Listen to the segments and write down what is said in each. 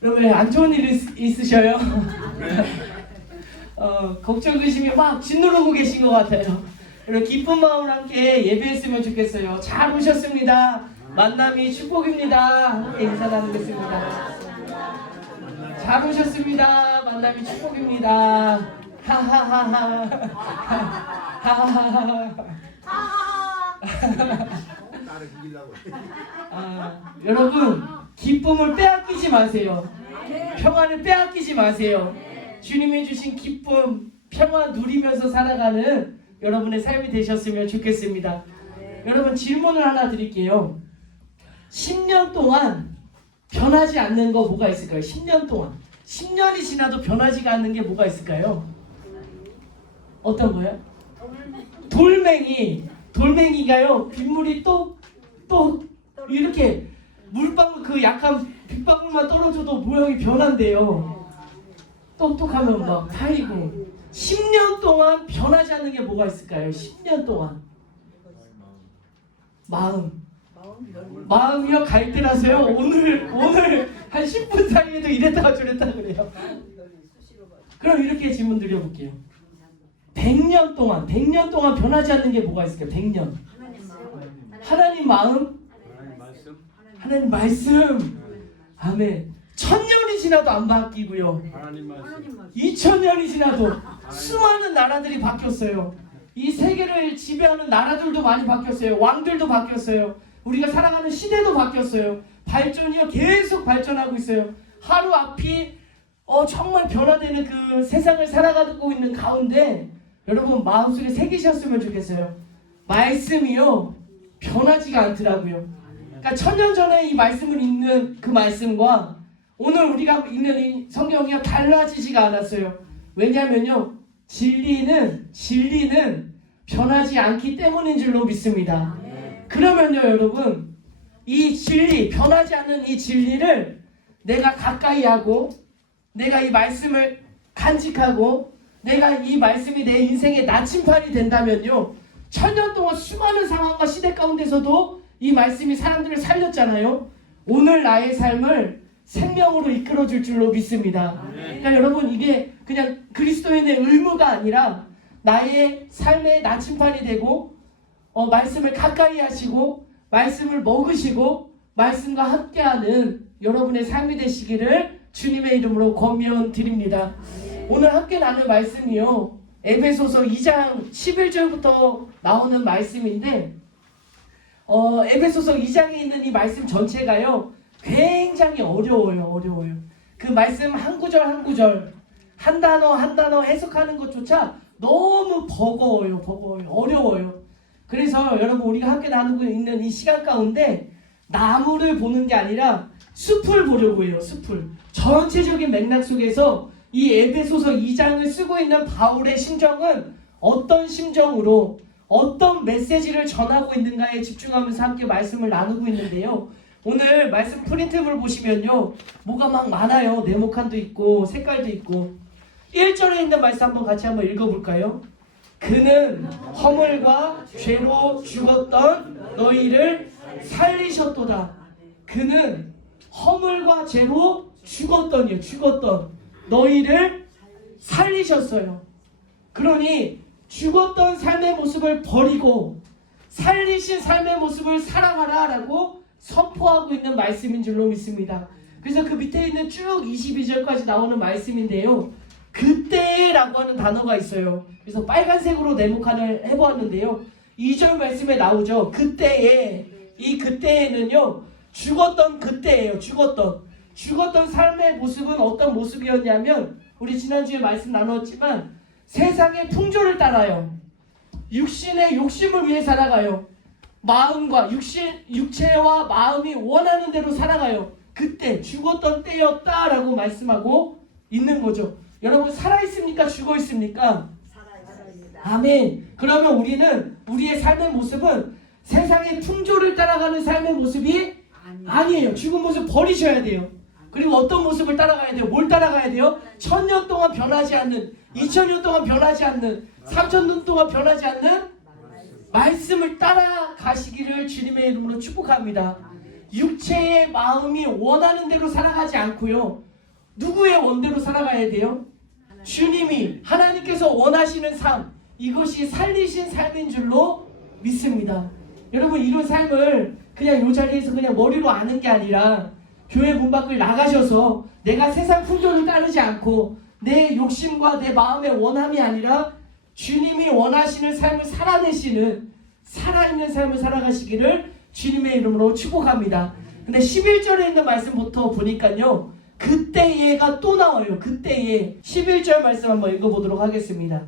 그러면 안 좋은 일 있으셔요? 걱정 의심이 막 짓누르고 계신 것 같아요. 그리고 기쁜 마음으로 함께 예배했으면 좋겠어요. 잘 오셨습니다. 만남이 축복입니다. 함께 인사 나누겠습니다. 잘 오셨습니다. 만남이 축복입니다. 하하하하. 여러분 기쁨을 빼앗기지 마세요. 평안을 빼앗기지 마세요. 주님이 주신 기쁨, 평안 누리면서 살아가는 여러분의 삶이 되셨으면 좋겠습니다. 여러분 질문을 하나 드릴게요. 10년 동안 변하지 않는 거 뭐가 있을까요? 10년 동안 10년이 지나도 변하지가 않는 게 뭐가 있을까요? 어떤 거요? 돌멩이가요. 빗물이 또 이렇게 물방울 그 약한 빗방울만 떨어져도 모양이 변한대요. 똑똑하면 막 파이고. 10년 동안 변하지 않는 게 뭐가 있을까요? 10년 동안 마음이요? 갈대라서요. 오늘 한 10분 사이에도 이랬다가 저랬다가 그래요. 그럼 이렇게 질문 드려볼게요. 100년 동안 변하지 않는 게 뭐가 있을까요? 100년. 하나님 마음, 하나님 말씀. 아멘. 1000년이 지나도 안 바뀌고요. 2000년이 지나도 수많은 나라들이 바뀌었어요. 이 세계를 지배하는 나라들도 많이 바뀌었어요. 왕들도 바뀌었어요. 우리가 살아가는 시대도 바뀌었어요. 발전이요 계속 발전하고 있어요. 하루 앞이 정말 변화되는 그 세상을 살아가고 있는 가운데 여러분 마음속에 새기셨으면 좋겠어요. 말씀이요 변하지가 않더라고요. 그러니까 1000년 전에 이 말씀을 읽는 그 말씀과 오늘 우리가 읽는 이 성경이 달라지지가 않았어요. 왜냐하면요 진리는 변하지 않기 때문인 줄로 믿습니다. 그러면요 여러분 이 진리, 변하지 않는 이 진리를 내가 가까이 하고 내가 이 말씀을 간직하고 내가 이 말씀이 내 인생의 나침판이 된다면요 1000년 동안 수많은 상황과 시대 가운데서도 이 말씀이 사람들을 살렸잖아요. 오늘 나의 삶을 생명으로 이끌어줄 줄로 믿습니다. 그러니까 여러분 이게 그냥 그리스도인의 의무가 아니라 나의 삶의 나침판이 되고 말씀을 가까이 하시고 말씀을 먹으시고 말씀과 함께하는 여러분의 삶이 되시기를 주님의 이름으로 권면드립니다. 오늘 함께 나눌 말씀이요 에베소서 2장 11절부터 나오는 말씀인데 에베소서 2장에 있는 이 말씀 전체가요 굉장히 어려워요. 그 말씀 한 구절 한 구절 한 단어 해석하는 것조차 너무 버거워요. 어려워요. 그래서 여러분 우리가 함께 나누고 있는 이 시간 가운데 나무를 보는 게 아니라 숲을 보려고 해요. 숲을. 전체적인 맥락 속에서 이 에베소서 2장을 쓰고 있는 바울의 심정은 어떤 심정으로 어떤 메시지를 전하고 있는가에 집중하면서 함께 말씀을 나누고 있는데요. 오늘 말씀 프린트를 보시면요. 뭐가 막 많아요. 네모칸도 있고 색깔도 있고 1절에 있는 말씀 같이 한번 읽어볼까요? 그는 허물과 죄로 죽었던 너희를 살리셨도다. 그는 허물과 죄로 죽었던 너희를 살리셨어요. 그러니 죽었던 삶의 모습을 버리고 살리신 삶의 모습을 살아가라 라고 선포하고 있는 말씀인 줄로 믿습니다. 그래서 그 밑에 있는 쭉 22절까지 나오는 말씀인데요. 그때라고 하는 단어가 있어요. 그래서 빨간색으로 네모칸을 해보았는데요. 2절 말씀에 나오죠. 그때에, 이 그때에는요. 죽었던 그때예요. 죽었던 삶의 모습은 어떤 모습이었냐면 우리 지난주에 말씀 나눴지만 세상의 풍조를 따라요. 육신의 욕심을 위해 살아가요. 마음과 육체와 마음이 원하는 대로 살아가요. 그때 죽었던 때였다라고 말씀하고 있는 거죠. 여러분 살아있습니까? 죽어있습니까? 살아있습니다. 아멘. 그러면 우리는 우리의 삶의 모습은 세상의 풍조를 따라가는 삶의 모습이 아니에요. 죽은 모습 버리셔야 돼요. 그리고 어떤 모습을 따라가야 돼요? 뭘 따라가야 돼요? 1000년 동안 변하지 않는 2000년 동안 변하지 않는 3000년 동안 변하지 않는 말씀을 따라가시기를 주님의 이름으로 축복합니다. 육체의 마음이 원하는 대로 살아가지 않고요. 누구의 원대로 살아가야 돼요? 주님이 하나님께서 원하시는 삶, 이것이 살리신 삶인 줄로 믿습니다. 여러분, 이런 삶을 그냥 이 자리에서 그냥 머리로 아는 게 아니라 교회 문 밖을 나가셔서 내가 세상 풍조를 따르지 않고 내 욕심과 내 마음의 원함이 아니라 주님이 원하시는 삶을 살아내시는 살아있는 삶을 살아가시기를 주님의 이름으로 축복합니다. 근데 11절에 있는 말씀부터 보니까요, 그때에가 또 나와요. 그때에 11절 말씀 한번 읽어보도록 하겠습니다.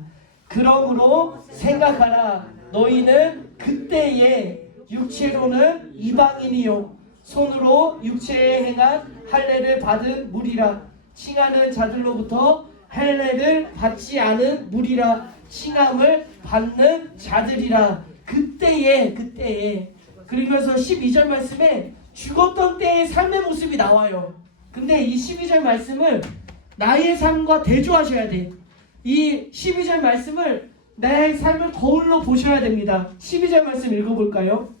그러므로 생각하라. 너희는 그때에 육체로는 이방인이요 손으로 육체에 행한 할례를 받은 무리라. 칭하는 자들로부터 할례를 받지 않은 무리라. 칭함을 받는 자들이라. 그때에 그러면서 12절 말씀에 죽었던 때의 삶의 모습이 나와요. 근데 이 12절 말씀을 나의 삶과 대조하셔야 돼. 이 12절 말씀을 나의 삶을 거울로 보셔야 됩니다. 12절 말씀 읽어볼까요?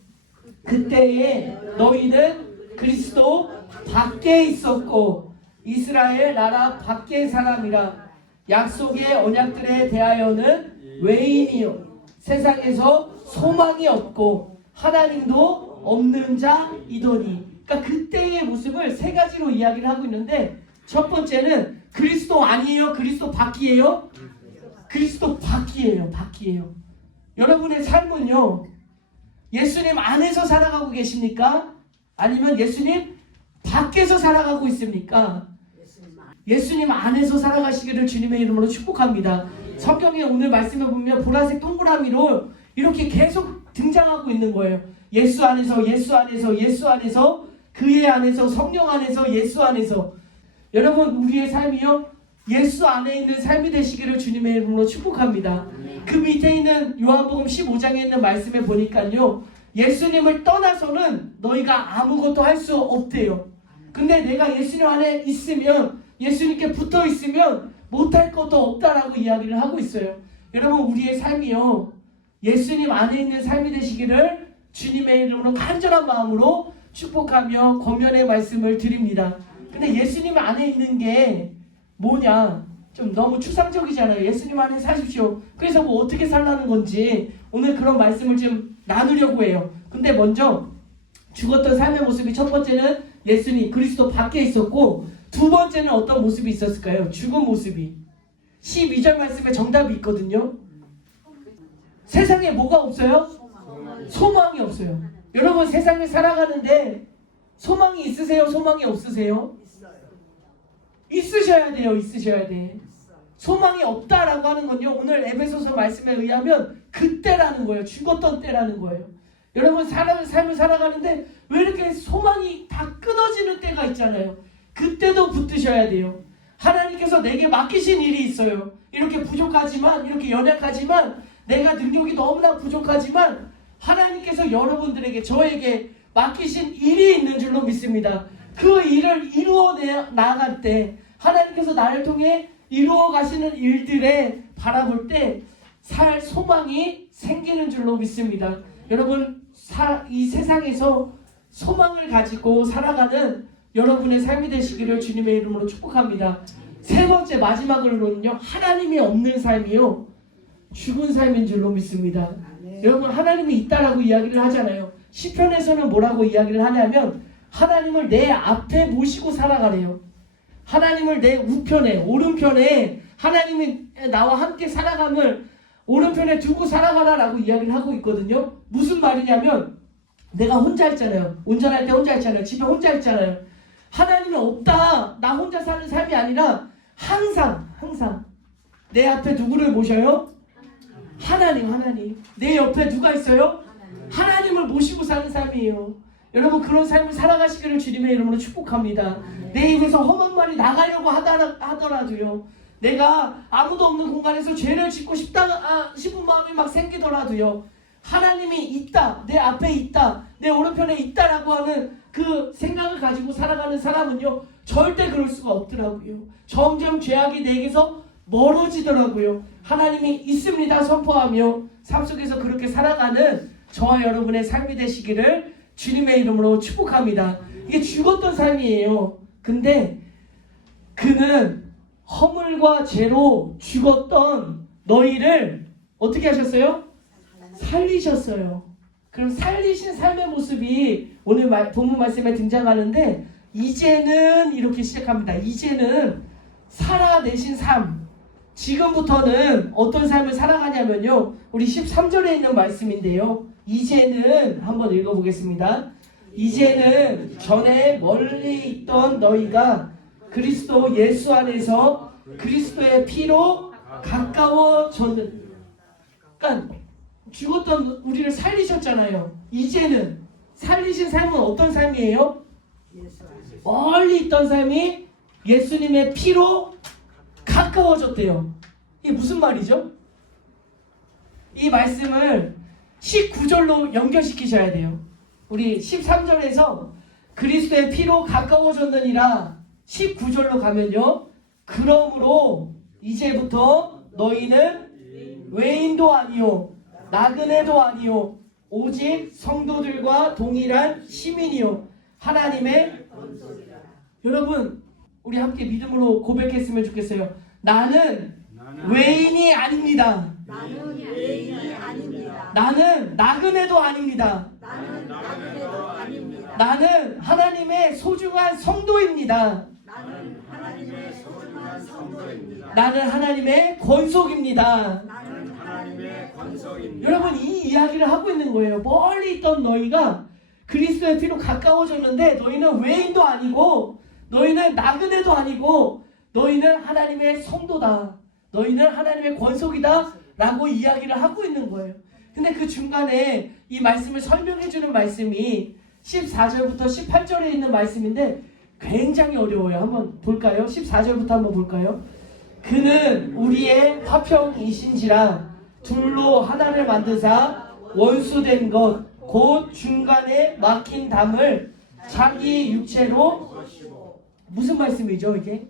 그때에 너희는 그리스도 밖에 있었고 이스라엘 나라 밖의 사람이라. 약속의 언약들에 대하여는 외인이요 세상에서 소망이 없고 하나님도 없는 자이더니. 그러니까 그때의 모습을 세 가지로 이야기를 하고 있는데, 첫 번째는 그리스도 아니에요? 그리스도 밖이에요? 그리스도 밖이에요. 여러분의 삶은요, 예수님 안에서 살아가고 계십니까? 아니면 예수님 밖에서 살아가고 있습니까? 예수님 안에서 살아가시기를 주님의 이름으로 축복합니다. 성경에 오늘 말씀을 보면 보라색 동그라미로 이렇게 계속 등장하고 있는 거예요. 예수 안에서, 예수 안에서, 예수 안에서, 그의 안에서, 성령 안에서, 예수 안에서. 여러분, 우리의 삶이요, 예수 안에 있는 삶이 되시기를 주님의 이름으로 축복합니다. 그 밑에 있는 요한복음 15장에 있는 말씀에 보니까요, 예수님을 떠나서는 너희가 아무것도 할 수 없대요. 근데 내가 예수님 안에 있으면, 예수님께 붙어 있으면 못할 것도 없다라고 이야기를 하고 있어요. 여러분, 우리의 삶이요, 예수님 안에 있는 삶이 되시기를 주님의 이름으로 간절한 마음으로 축복하며 권면의 말씀을 드립니다. 근데 예수님 안에 있는 게 뭐냐? 좀 너무 추상적이잖아요. 예수님 안에 사십시오. 그래서 뭐 어떻게 살라는 건지 오늘 그런 말씀을 좀 나누려고 해요. 근데 먼저 죽었던 삶의 모습이, 첫 번째는 예수님 그리스도 밖에 있었고, 두 번째는 어떤 모습이 있었을까요? 죽은 모습이. 12절 말씀에 정답이 있거든요. 세상에 뭐가 없어요? 소망이 없어요. 여러분, 세상을 살아가는데 소망이 있으세요? 소망이 없으세요? 있으셔야 돼요. 있으셔야 돼. 소망이 없다라고 하는 건요, 오늘 에베소서 말씀에 의하면 그때라는 거예요. 죽었던 때라는 거예요. 여러분, 삶을 살아가는데 왜 이렇게 소망이 다 끊어지는 때가 있잖아요. 그때도 붙드셔야 돼요. 하나님께서 내게 맡기신 일이 있어요. 이렇게 부족하지만, 이렇게 연약하지만, 내가 능력이 너무나 부족하지만 하나님께서 여러분들에게, 저에게 맡기신 일이 있는 줄로 믿습니다. 그 일을 이루어 나갈 때, 하나님께서 나를 통해 이루어 가시는 일들에 바라볼 때 살 소망이 생기는 줄로 믿습니다. 여러분, 이 세상에서 소망을 가지고 살아가는 여러분의 삶이 되시기를 주님의 이름으로 축복합니다. 세 번째, 마지막으로는요, 하나님이 없는 삶이요, 죽은 삶인 줄로 믿습니다. 여러분, 하나님이 있다라고 이야기를 하잖아요. 시편에서는 뭐라고 이야기를 하냐면, 하나님을 내 앞에 모시고 살아가래요. 하나님을 내 우편에, 오른편에 하나님이 나와 함께 살아감을 오른편에 두고 살아가라라고 이야기를 하고 있거든요. 무슨 말이냐면, 내가 혼자 있잖아요. 운전할 때 혼자 있잖아요. 집에 혼자 있잖아요. 하나님이 없다, 나 혼자 사는 삶이 아니라 항상 내 앞에 누구를 모셔요? 하나님. 내 옆에 누가 있어요? 하나님을 모시고 사는 삶이에요. 여러분, 그런 삶을 살아가시기를 주님의 이름으로 축복합니다. 내 입에서 험한 말이 나가려고 하더라도요, 내가 아무도 없는 공간에서 죄를 짓고 싶다 싶은 마음이 막 생기더라도요, 하나님이 있다, 내 앞에 있다, 내 오른편에 있다라고 하는 그 생각을 가지고 살아가는 사람은요, 절대 그럴 수가 없더라고요. 점점 죄악이 내게서 멀어지더라고요. 하나님이 있습니다 선포하며 삶 속에서 그렇게 살아가는 저와 여러분의 삶이 되시기를 주님의 이름으로 축복합니다. 이게 죽었던 삶이에요. 근데 그는 허물과 죄로 죽었던 너희를 어떻게 하셨어요? 살리셨어요. 그럼 살리신 삶의 모습이 오늘 본문 말씀에 등장하는데, 이제는 이렇게 시작합니다. 이제는 살아내신 삶. 지금부터는 어떤 삶을 살아가냐면요, 우리 13절에 있는 말씀인데요, 이제는 한번 읽어보겠습니다. 이제는 전에 멀리 있던 너희가 그리스도 예수 안에서 그리스도의 피로 가까워졌는, 그러니까 죽었던 우리를 살리셨잖아요. 이제는 살리신 삶은 어떤 삶이에요? 멀리 있던 삶이 예수님의 피로 가까워졌대요. 이게 무슨 말이죠? 이 말씀을 19절로 연결시키셔야 돼요. 우리 13절에서 그리스도의 피로 가까워졌느니라 19절로 가면요, 그러므로 이제부터 너희는 외인도 아니요 나그네도 아니요 오직 성도들과 동일한 시민이요 하나님의, 여러분 우리 함께 믿음으로 고백했으면 좋겠어요. 나는 외인이 아닙니다. 나는 외인이 아닙니다. 나는 나그네도 아닙니다. 나는 나그네도 아닙니다. 나는 하나님의 소중한 성도입니다. 나는 하나님의 소중한 성도입니다. 나는 하나님의 권속입니다. 나는 하나님의 권속입니다. 여러분, 이 이야기를 하고 있는 거예요. 멀리 있던 너희가 그리스도의 피로 가까워졌는데, 너희는 외인도 아니고 너희는 나그네도 아니고 너희는 하나님의 성도다, 너희는 하나님의 권속이다 라고 이야기를 하고 있는 거예요. 근데 그 중간에 이 말씀을 설명해 주는 말씀이 14절부터 18절에 있는 말씀인데 굉장히 어려워요. 한번 볼까요? 14절부터 한번 볼까요? 그는 우리의 화평이신지라 둘로 하나를 만드사 원수된 것 곧 중간에 막힌 담을 자기 육체로, 무슨 말씀이죠 이게?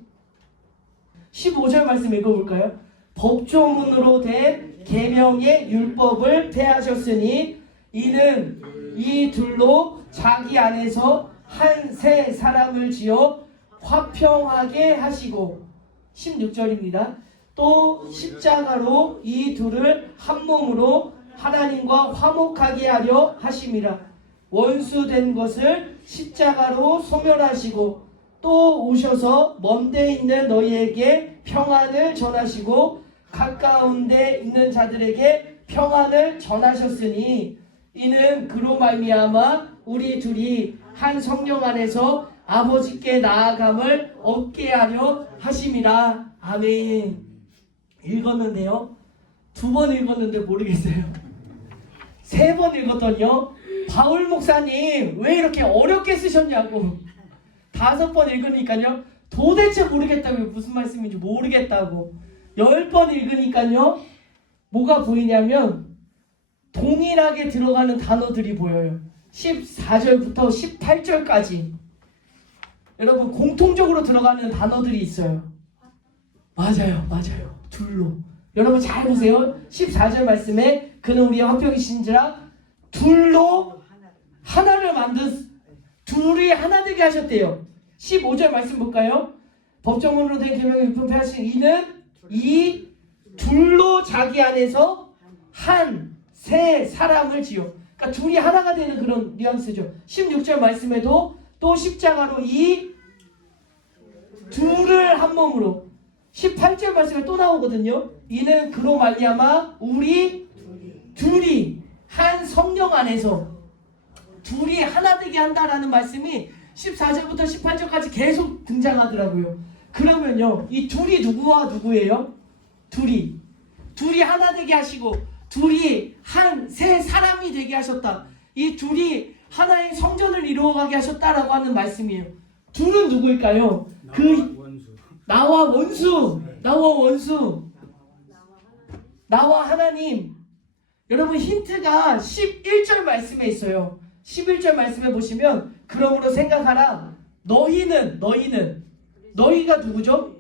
15절 말씀 읽어볼까요? 법조문으로 된 계명의 율법을 폐하셨으니 이는 이 둘로 자기 안에서 한 새 사람을 지어 화평하게 하시고, 16절입니다. 또 십자가로 이 둘을 한 몸으로 하나님과 화목하게 하려 하심이라. 원수된 것을 십자가로 소멸하시고 또 오셔서 먼 데 있는 너희에게 평안을 전하시고 가까운 데 있는 자들에게 평안을 전하셨으니 이는 그로 말미암아 우리 둘이 한 성령 안에서 아버지께 나아감을 얻게 하려 하심이라. 아멘. 읽었는데요, 2번 읽었는데 모르겠어요. 3번 읽었더니요, 바울 목사님 왜 이렇게 어렵게 쓰셨냐고. 5번 읽으니까요, 도대체 모르겠다고, 무슨 말씀인지 모르겠다고. 10번 읽으니까요, 뭐가 보이냐면 동일하게 들어가는 단어들이 보여요. 14절부터 18절까지 여러분 공통적으로 들어가는 단어들이 있어요. 맞아요. 둘로. 여러분 잘 보세요. 14절 말씀에 그는 우리의 화평이신지라 둘로 하나를 둘이 하나 되게 하셨대요. 15절 말씀 볼까요? 법정문으로 된 계명의 율법을 하신 이는 이 둘로 자기 안에서 한 새 사람을 지어. 그러니까 둘이 하나가 되는 그런 뉘앙스죠. 16절 말씀에도 또 십자가로 이 둘을 한 몸으로. 18절 말씀에 또 나오거든요. 이는 그로 말미암아 우리 둘이 한 성령 안에서 둘이 하나 되게 한다라는 말씀이 14절부터 18절까지 계속 등장하더라고요. 그러면요, 이 둘이 누구와 누구예요? 둘이 하나 되게 하시고 둘이 한 새 사람이 되게 하셨다. 이 둘이 하나의 성전을 이루어가게 하셨다라고 하는 말씀이에요. 둘은 누구일까요? 나와 원수. 나와 하나님. 여러분 힌트가 11절 말씀에 있어요. 11절 말씀에 보시면 그러므로 생각하라. 너희가 누구죠?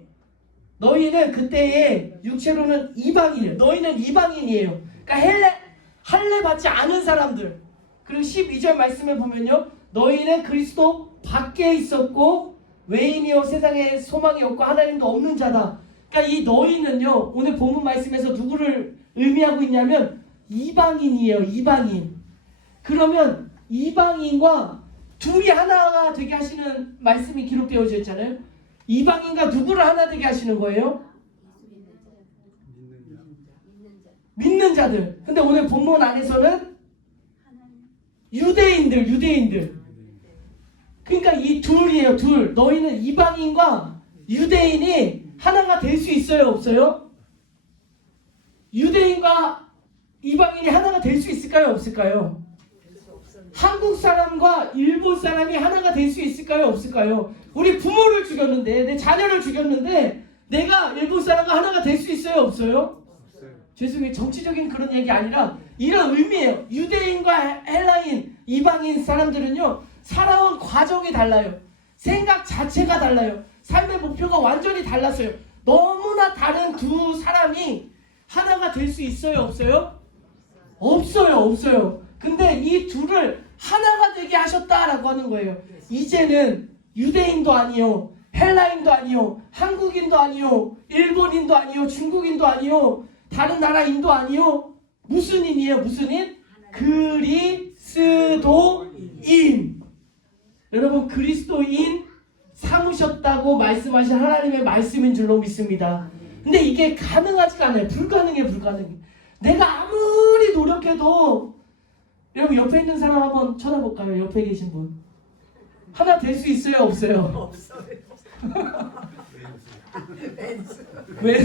너희는 그때의 육체로는 이방인이에요. 너희는 이방인이에요. 그러니까 할례 받지 않은 사람들. 그리고 12절 말씀을 보면요. 너희는 그리스도 밖에 있었고 외인이요 세상에 소망이 없고 하나님도 없는 자다. 그러니까 이 너희는요. 오늘 본문 말씀에서 누구를 의미하고 있냐면 이방인이에요. 이방인. 그러면 이방인과 둘이 하나가 되게 하시는 말씀이 기록되어져 있잖아요. 이방인과 누구를 하나 되게 하시는 거예요? 믿는 자들. 근데 오늘 본문 안에서는 유대인들. 그러니까 이 둘이에요. 둘. 너희는 이방인과 유대인이 하나가 될 수 있어요? 없어요? 유대인과 이방인이 하나가 될 수 있을까요? 없을까요? 한국 사람과 일본 사람이 하나가 될 수 있을까요? 없을까요? 우리 부모를 죽였는데, 내 자녀를 죽였는데 내가 일본 사람과 하나가 될 수 있어요? 없어요? 죄송해요. 정치적인 그런 얘기 아니라 이런 의미예요. 유대인과 헬라인, 이방인 사람들은요. 살아온 과정이 달라요. 생각 자체가 달라요. 삶의 목표가 완전히 달랐어요. 너무나 다른 두 사람이 하나가 될 수 있어요? 없어요? 없어요. 근데 이 둘을 하나가 되게 하셨다라고 하는 거예요. 이제는 유대인도 아니요, 헬라인도 아니요, 한국인도 아니요, 일본인도 아니요, 중국인도 아니요, 다른 나라인도 아니요. 무슨 인이에요? 무슨 인? 그리스도인. 여러분 그리스도인 삼으셨다고 말씀하신 하나님의 말씀인 줄로 믿습니다. 근데 이게 가능하지가 않아요. 불가능해. 내가 아무리 노력해도 여러분 옆에 있는 사람 한번 쳐다볼까요? 옆에 계신 분 하나 될 수 있어요? 없어요? 왜?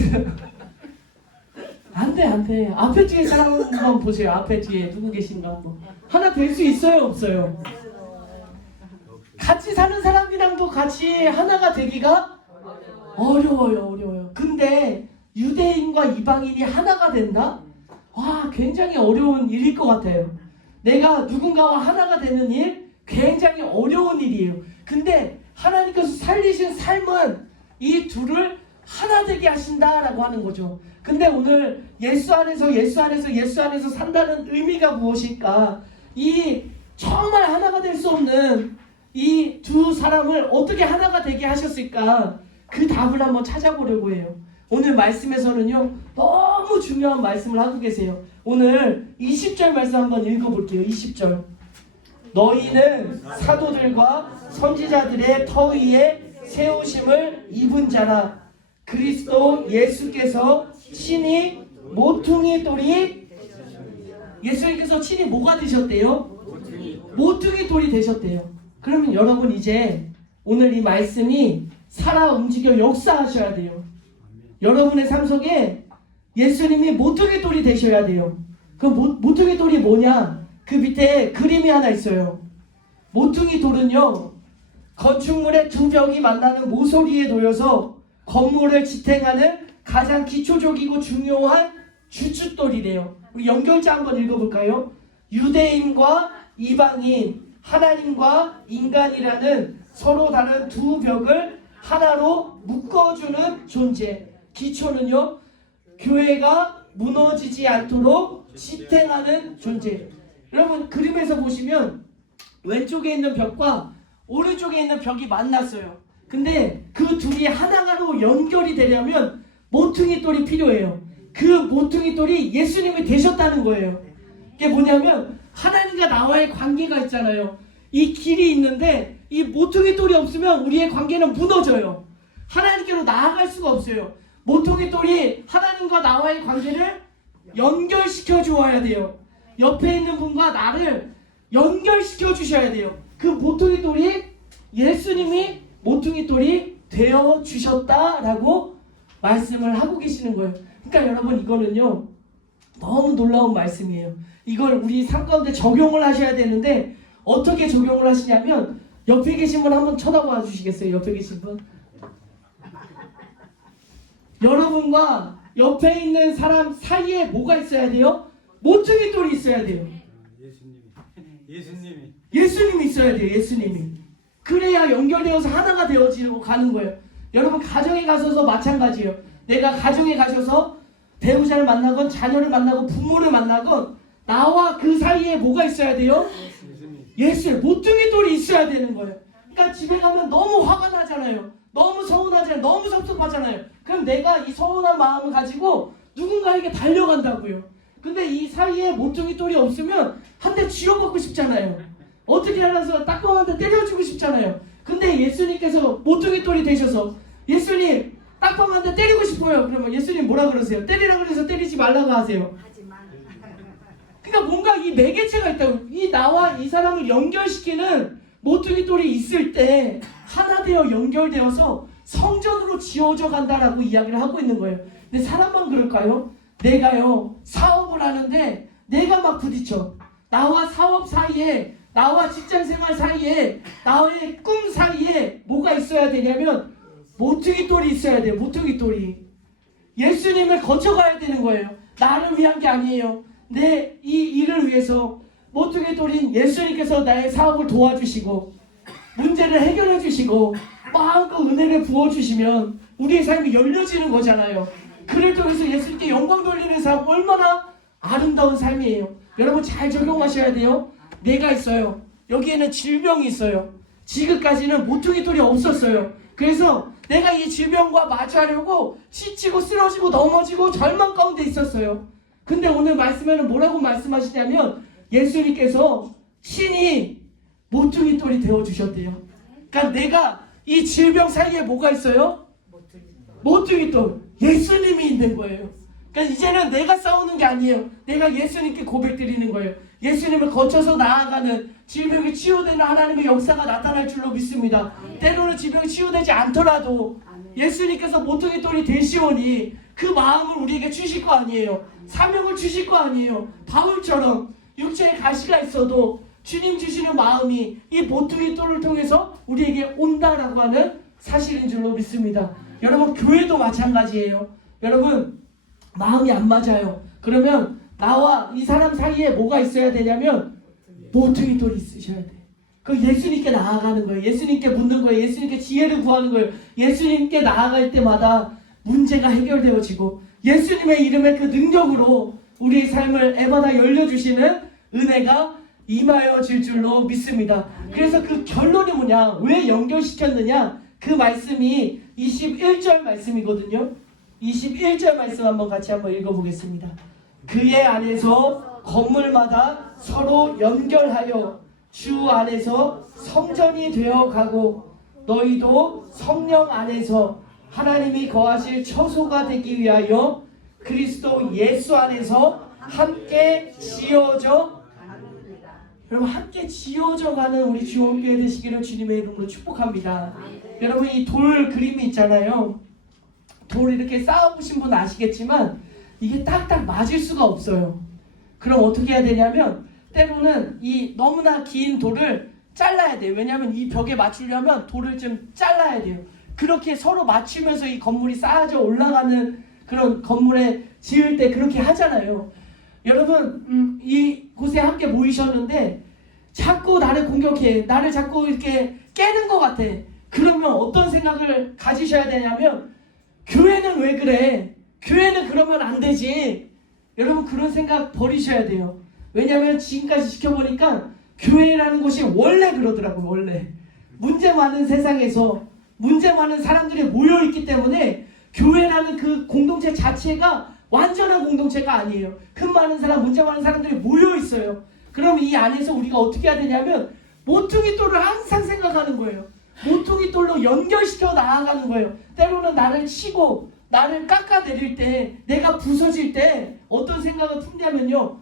안 돼. 앞에 뒤에 사람 한번 보세요. 앞에 뒤에 누구 계신가 한번. 하나 될 수 있어요? 없어요? 같이 사는 사람이랑도 같이 하나가 되기가 어려워요. 근데 유대인과 이방인이 하나가 된다? 와, 굉장히 어려운 일일 것 같아요. 내가 누군가와 하나가 되는 일 굉장히 어려운 일이에요. 근데 하나님께서 살리신 삶은 이 둘을 하나 되게 하신다라고 하는 거죠. 근데 오늘 예수 안에서 산다는 의미가 무엇일까? 이 정말 하나가 될 수 없는 이 두 사람을 어떻게 하나가 되게 하셨을까? 그 답을 한번 찾아보려고 해요. 오늘 말씀에서는요, 너무 중요한 말씀을 하고 계세요. 오늘 20절 말씀 한번 읽어볼게요. 20절. 너희는 사도들과 선지자들의 터 위에 세우심을 입은 자라. 그리스도 예수께서 친히 모퉁이 돌이, 예수님께서 친히 뭐가 되셨대요? 모퉁이 돌이 되셨대요. 그러면 여러분 이제 오늘 이 말씀이 살아 움직여 역사하셔야 돼요. 여러분의 삶 속에 예수님이 모퉁이 돌이 되셔야 돼요. 그 모퉁이 돌이 뭐냐? 그 밑에 그림이 하나 있어요. 모퉁이 돌은요, 건축물의 두 벽이 만나는 모서리에 놓여서 건물을 지탱하는 가장 기초적이고 중요한 주춧돌이래요. 우리 연결자 한번 읽어볼까요? 유대인과 이방인, 하나님과 인간이라는 서로 다른 두 벽을 하나로 묶어주는 존재. 기초는요, 교회가 무너지지 않도록 지탱하는 존재. 여러분 그림에서 보시면 왼쪽에 있는 벽과 오른쪽에 있는 벽이 만났어요. 근데 그 둘이 하나로 연결이 되려면 모퉁이 돌이 필요해요. 그 모퉁이 돌이 예수님이 되셨다는 거예요. 이게 뭐냐면 하나님과 나와의 관계가 있잖아요. 이 길이 있는데 이 모퉁이 돌이 없으면 우리의 관계는 무너져요. 하나님께로 나아갈 수가 없어요. 모퉁이 돌이 하나님과 나와의 관계를 연결시켜 주어야 돼요. 옆에 있는 분과 나를 연결시켜 주셔야 돼요. 그 모퉁이 돌이 예수님이 모퉁이 돌이 되어 주셨다라고 말씀을 하고 계시는 거예요. 그러니까 여러분 이거는요, 너무 놀라운 말씀이에요. 이걸 우리 삶 가운데 적용을 하셔야 되는데 어떻게 적용을 하시냐면 옆에 계신 분 한번 쳐다봐 주시겠어요? 옆에 계신 분. 여러분과 옆에 있는 사람 사이에 뭐가 있어야 돼요? 모퉁이 돌이 있어야 돼요. 예수님이 있어야 돼요. 예수님이. 그래야 연결되어서 하나가 되어지고 가는 거예요. 여러분 가정에 가셔서 마찬가지예요. 내가 가정에 가셔서 배우자를 만나건 자녀를 만나고 부모를 만나건 나와 그 사이에 뭐가 있어야 돼요? 예수의 모퉁이 돌이 있어야 되는 거예요. 그러니까 집에 가면 너무 화가 나잖아요. 너무 서운하잖아요. 너무 섭섭하잖아요. 그럼 내가 이 서운한 마음을 가지고 누군가에게 달려간다고요. 근데 이 사이에 모퉁이 돌이 없으면 한 대 쥐어받고 싶잖아요. 어떻게 알아서 딱밤한테 때려주고 싶잖아요. 근데 예수님께서 모퉁이 돌이 되셔서 예수님 딱밤한테 때리고 싶어요. 그러면 예수님 뭐라 그러세요? 때리라 그래서 때리지 말라고 하세요. 그러니까 뭔가 이 매개체가 있다고. 이 나와 이 사람을 연결시키는 모퉁이 돌이 있을 때 하나 되어 연결되어서 성전으로 지어져 간다라고 이야기를 하고 있는 거예요. 근데 사람만 그럴까요? 내가요 사업을 하는데 내가 막 부딪혀. 나와 사업 사이에, 나와 직장생활 사이에, 나의 꿈 사이에 뭐가 있어야 되냐면 모퉁이 돌이 있어야 돼요. 모퉁이 돌이. 예수님을 거쳐가야 되는 거예요. 나를 위한 게 아니에요. 내 이 일을 위해서 모퉁이 돌인 예수님께서 나의 사업을 도와주시고 문제를 해결해 주시고 마음껏 은혜를 부어주시면 우리의 삶이 열려지는 거잖아요. 그를 통해서 예수님께 영광 돌리는 삶 얼마나 아름다운 삶이에요. 여러분 잘 적용하셔야 돼요. 내가 있어요. 여기에는 질병이 있어요. 지금까지는 모퉁이 돌이 없었어요. 그래서 내가 이 질병과 마주하려고 지치고 쓰러지고 넘어지고 절망 가운데 있었어요. 근데 오늘 말씀에는 뭐라고 말씀하시냐면 예수님께서 신이 모퉁이 돌이 되어주셨대요. 그러니까 내가 이 질병 사이에 뭐가 있어요? 모퉁이 돌. 예수님이 있는 거예요. 그러니까 이제는 내가 싸우는 게 아니에요. 내가 예수님께 고백드리는 거예요. 예수님을 거쳐서 나아가는 질병이 치유되는 하나님의 역사가 나타날 줄로 믿습니다. 때로는 질병이 치유되지 않더라도 예수님께서 모퉁이 돌이 되시오니 그 마음을 우리에게 주실 거 아니에요. 사명을 주실 거 아니에요. 바울처럼 육체에 가시가 있어도 주님 주시는 마음이 이 모퉁이 돌을 통해서 우리에게 온다라고 하는 사실인 줄로 믿습니다. 여러분 교회도 마찬가지예요. 여러분 마음이 안 맞아요. 그러면 나와 이 사람 사이에 뭐가 있어야 되냐면 모퉁이 돌이 있으셔야 돼. 그 예수님께 나아가는 거예요. 예수님께 묻는 거예요. 예수님께 지혜를 구하는 거예요. 예수님께 나아갈 때마다 문제가 해결되어지고 예수님의 이름의 그 능력으로 우리의 삶을 애마다 열려주시는 은혜가 임하여질 줄로 믿습니다. 그래서 그 결론이 뭐냐? 왜 연결시켰느냐? 그 말씀이 21절 말씀이거든요. 21절 말씀 한번 같이 한번 읽어보겠습니다. 그의 안에서 건물마다 서로 연결하여 주 안에서 성전이 되어가고 너희도 성령 안에서 하나님이 거하실 처소가 되기 위하여 그리스도 예수 안에서 함께 지어져 여러분 함께 지어져 가는 우리 주원교회 되시기를 주님의 이름으로 축복합니다. 여러분 이 돌 그림이 있잖아요. 돌 이렇게 쌓아보신 분 아시겠지만 이게 딱딱 맞을 수가 없어요. 그럼 어떻게 해야 되냐면 때로는 이 너무나 긴 돌을 잘라야 돼요. 왜냐하면 이 벽에 맞추려면 돌을 좀 잘라야 돼요. 그렇게 서로 맞추면서 이 건물이 쌓아져 올라가는 그런 건물에 지을 때 그렇게 하잖아요. 여러분 이곳에 함께 모이셨는데 자꾸 나를 공격해. 나를 자꾸 이렇게 깨는 것 같아. 그러면 어떤 생각을 가지셔야 되냐면 교회는 왜 그래? 교회는 그러면 안 되지. 여러분 그런 생각 버리셔야 돼요. 왜냐하면 지금까지 지켜보니까 교회라는 곳이 원래 그러더라고요. 원래 문제 많은 세상에서 문제 많은 사람들이 모여있기 때문에 교회라는 그 공동체 자체가 완전한 공동체가 아니에요. 큰 많은 사람, 문제 많은 사람들이 모여있어요. 그럼 이 안에서 우리가 어떻게 해야 되냐면 모퉁이 돌을 항상 생각하는 거예요. 모퉁이 돌로 연결시켜 나아가는 거예요. 때로는 나를 치고 나를 깎아내릴 때 내가 부서질 때 어떤 생각을 푼다면요.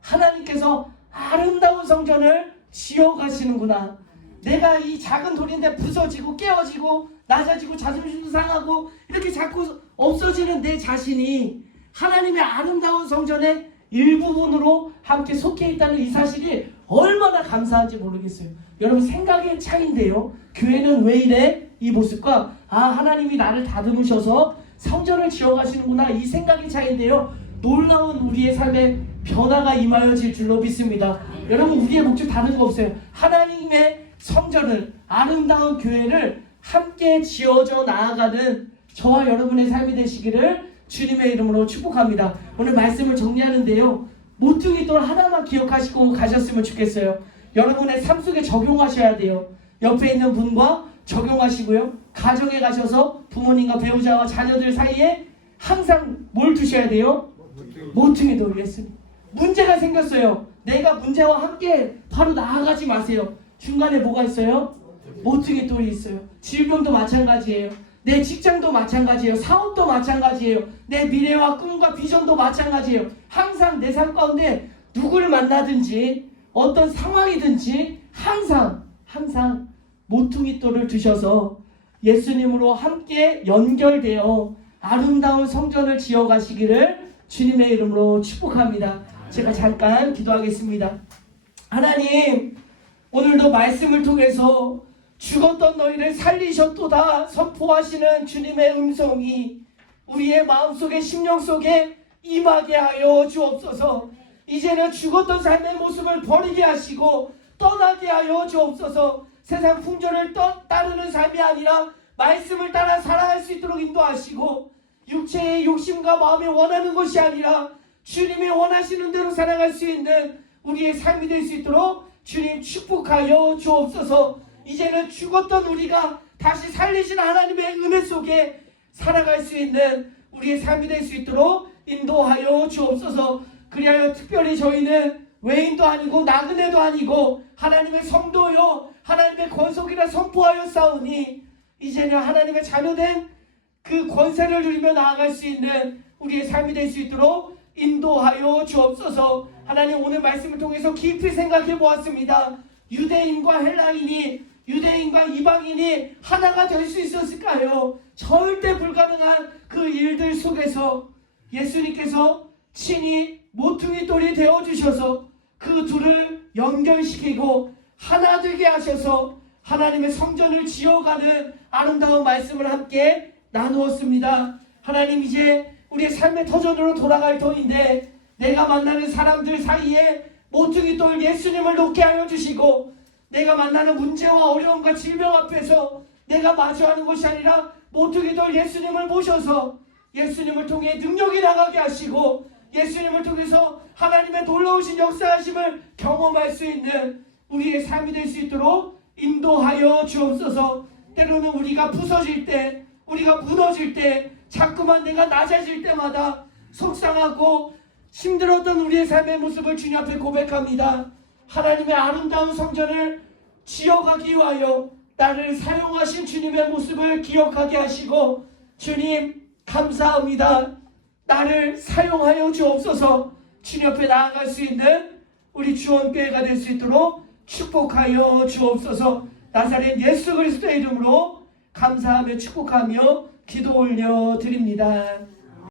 하나님께서 아름다운 성전을 지어가시는구나. 내가 이 작은 돌인데 부서지고 깨어지고 낮아지고 자존심도 상하고 이렇게 자꾸 없어지는 내 자신이 하나님의 아름다운 성전의 일부분으로 함께 속해 있다는 이 사실이 얼마나 감사한지 모르겠어요. 여러분 생각의 차이인데요. 교회는 왜 이래? 이 모습과 하나님이 나를 다듬으셔서 성전을 지어가시는구나 이 생각의 차이인데요. 놀라운 우리의 삶에 변화가 임하여질 줄로 믿습니다. 여러분 우리의 목적 다른 거 없어요. 하나님의 성전을 아름다운 교회를 함께 지어져 나아가는 저와 여러분의 삶이 되시기를 주님의 이름으로 축복합니다. 오늘 말씀을 정리하는데요. 모퉁이 돌 하나만 기억하시고 가셨으면 좋겠어요. 여러분의 삶 속에 적용하셔야 돼요. 옆에 있는 분과 적용하시고요. 가정에 가셔서 부모님과 배우자와 자녀들 사이에 항상 뭘 두셔야 돼요? 모퉁이 돌 예수님. 문제가 생겼어요. 내가 문제와 함께 바로 나아가지 마세요. 중간에 뭐가 있어요? 모퉁이 돌이 있어요. 질병도 마찬가지예요. 내 직장도 마찬가지예요. 사업도 마찬가지예요. 내 미래와 꿈과 비전도 마찬가지예요. 항상 내 삶 가운데 누구를 만나든지 어떤 상황이든지 항상 모퉁이 돌을 두셔서 예수님으로 함께 연결되어 아름다운 성전을 지어가시기를 주님의 이름으로 축복합니다. 제가 잠깐 기도하겠습니다. 하나님, 오늘도 말씀을 통해서 죽었던 너희를 살리셨도다 선포하시는 주님의 음성이 우리의 마음속에 심령 속에 임하게 하여 주옵소서. 이제는 죽었던 삶의 모습을 버리게 하시고 떠나게 하여 주옵소서. 세상 풍조를 따르는 삶이 아니라 말씀을 따라 살아갈 수 있도록 인도하시고 육체의 욕심과 마음이 원하는 것이 아니라 주님이 원하시는 대로 살아갈 수 있는 우리의 삶이 될 수 있도록 주님 축복하여 주옵소서. 이제는 죽었던 우리가 다시 살리신 하나님의 은혜 속에 살아갈 수 있는 우리의 삶이 될 수 있도록 인도하여 주옵소서. 그리하여 특별히 저희는 외인도 아니고 나그네도 아니고 하나님의 성도요 하나님의 권속이라 선포하여 싸우니 이제는 하나님의 자녀된 그 권세를 누리며 나아갈 수 있는 우리의 삶이 될 수 있도록 인도하여 주옵소서. 하나님, 오늘 말씀을 통해서 깊이 생각해 보았습니다. 유대인과 헬라인이, 유대인과 이방인이 하나가 될 수 있었을까요? 절대 불가능한 그 일들 속에서 예수님께서 친히 모퉁이 돌이 되어주셔서 그 둘을 연결시키고 하나 되게 하셔서 하나님의 성전을 지어가는 아름다운 말씀을 함께 나누었습니다. 하나님, 이제 우리의 삶의 터전으로 돌아갈 터인데 내가 만나는 사람들 사이에 모퉁이 돌 예수님을 놓게 하여 주시고 내가 만나는 문제와 어려움과 질병 앞에서 내가 마주하는 것이 아니라 모퉁이 돌 예수님을 모셔서 예수님을 통해 능력이 나가게 하시고 예수님을 통해서 하나님의 놀라우신 역사하심을 경험할 수 있는 우리의 삶이 될 수 있도록 인도하여 주옵소서. 때로는 우리가 부서질 때, 우리가 무너질 때, 자꾸만 내가 낮아질 때마다 속상하고 힘들었던 우리의 삶의 모습을 주님 앞에 고백합니다. 하나님의 아름다운 성전을 지어가기 위하여 나를 사용하신 주님의 모습을 기억하게 하시고 주님 감사합니다. 나를 사용하여 주옵소서. 주님 앞에 나아갈 수 있는 우리 주원교회가 될 수 있도록 축복하여 주옵소서. 나사렛 예수 그리스도의 이름으로 감사하며 축복하며 기도 올려 드립니다.